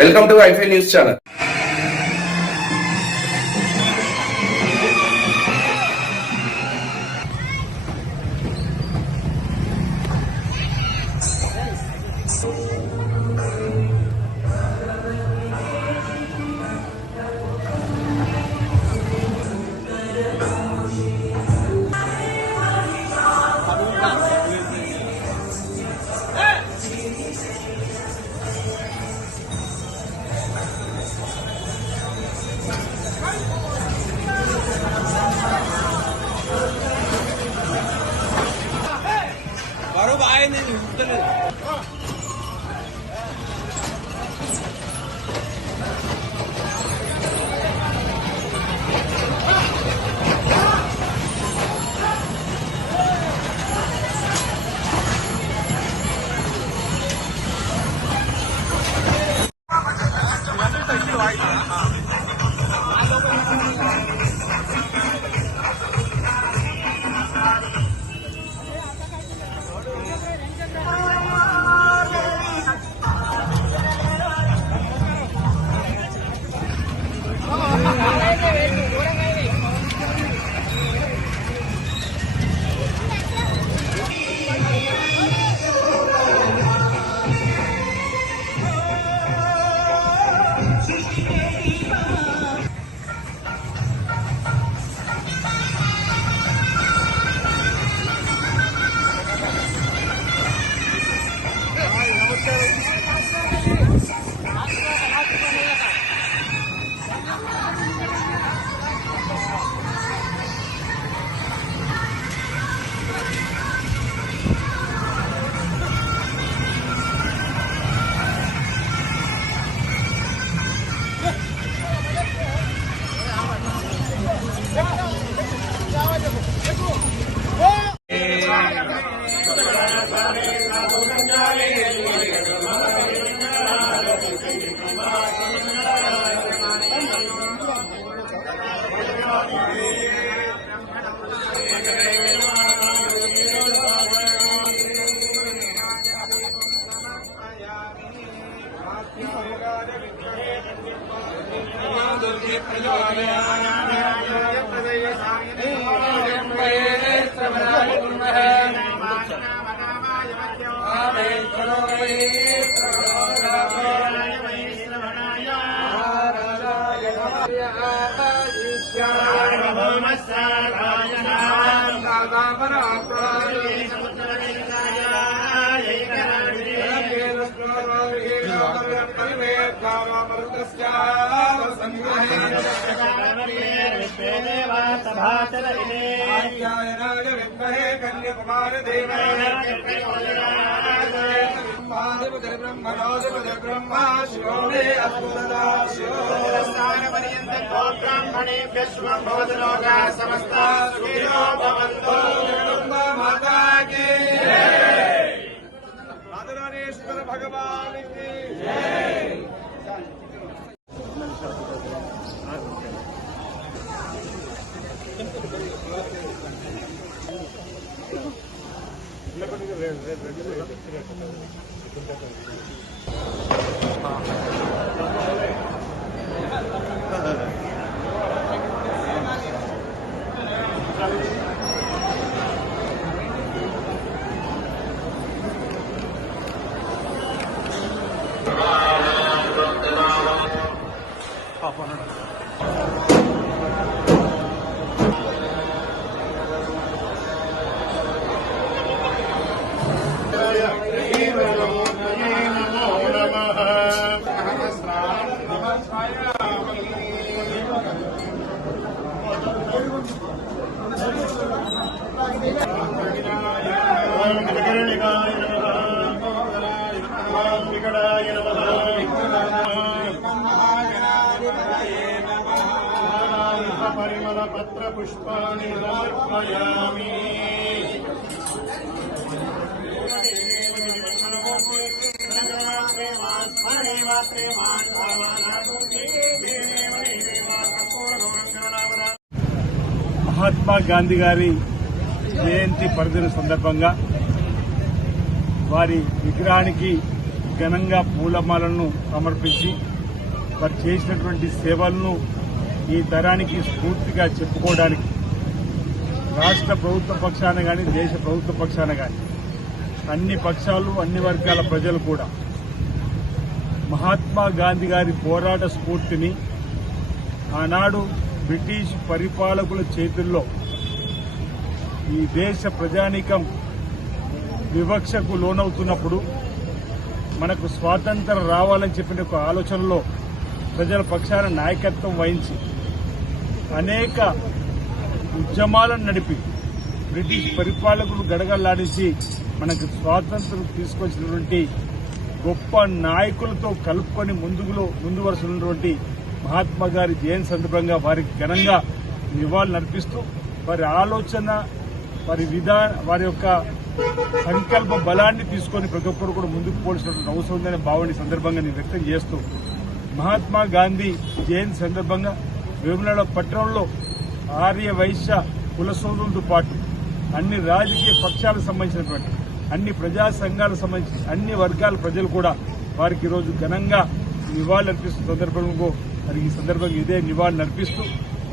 Welcome to ఐఫై news channel. बरोबर आहे नाही भगवान की परिमल पत्र पुष्पाणि समर्पयामि। మహాత్మా గాంధీ గారి జయంతి పర్వదిన సందర్భంగా వారి విగ్రహానికి ఘనంగా పూలమాలను సమర్పించి వారు చేసినటువంటి సేవలను ఈ తరానికి స్ఫూర్తిగా చెప్పుకోవడానికి రాష్ట్ర ప్రభుత్వ పక్షాన కానీ దేశ ప్రభుత్వ పక్షాన కానీ అన్ని పక్షాలు అన్ని వర్గాల ప్రజలు కూడా మహాత్మా గాంధీ గారి పోరాట స్ఫూర్తిని ఆనాడు బ్రిటిష్ పరిపాలకుల చేతుల్లో ఈ దేశ ప్రజానీకం వివక్షకు లోనవుతున్నప్పుడు మనకు స్వాతంత్రం రావాలని చెప్పిన ఒక ఆలోచనలో ప్రజల పక్షాన నాయకత్వం వహించి అనేక ఉద్యమాలను నడిపి బ్రిటిష్ పరిపాలకులు గడగడలాడించి మనకు స్వాతంత్రం తీసుకొచ్చినటువంటి గొప్ప నాయకులతో కలుపుకొని ముందు వరుసలో ఉన్నటువంటి మహాత్మా గారి జయంతి సందర్భంగా వారికి ఘనంగా నివాళులు అర్పిస్తూ వారి ఆలోచన వారి యొక్క సంకల్ప బలాన్ని తీసుకొని ప్రతి ఒక్కరు కూడా ముందుకు పోల్చినటువంటి అవసరం ఉందనే భావన సందర్భంగా నేను వ్యక్తం చేస్తూ మహాత్మా గాంధీ జయంతి సందర్భంగా వేములవాడ పట్టణంలో ఆర్య వైశ్య కుల సోదరులతో పాటు అన్ని రాజకీయ పక్షాలకు సంబంధించినటువంటి అన్ని ప్రజా సంఘాలకు సంబంధించిన అన్ని వర్గాల ప్రజలు కూడా వారికి ఈరోజు ఘనంగా నివాళులు అర్పిస్తున్న సందర్భంలో మరి ఈ సందర్భంగా ఇదే నివాళులు అర్పిస్తూ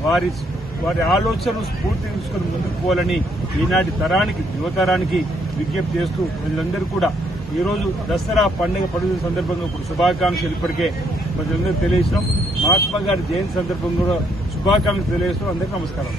వారి ఆలోచనను స్ఫూర్తి తీసుకుని ముందుకు పోవాలని ఈనాటి తరానికి యువతరానికి విజ్ఞప్తి చేస్తూ ప్రజలందరూ కూడా ఈ రోజు దసరా పండుగ సందర్భంగా ఇప్పుడు శుభాకాంక్షలు ఇప్పటికే ప్రజలందరూ తెలియజేసినాం. మహాత్మా గారి జయంతి సందర్భంగా కూడా శుభాకాంక్షలు తెలియజేస్తూ అందరికీ నమస్కారం.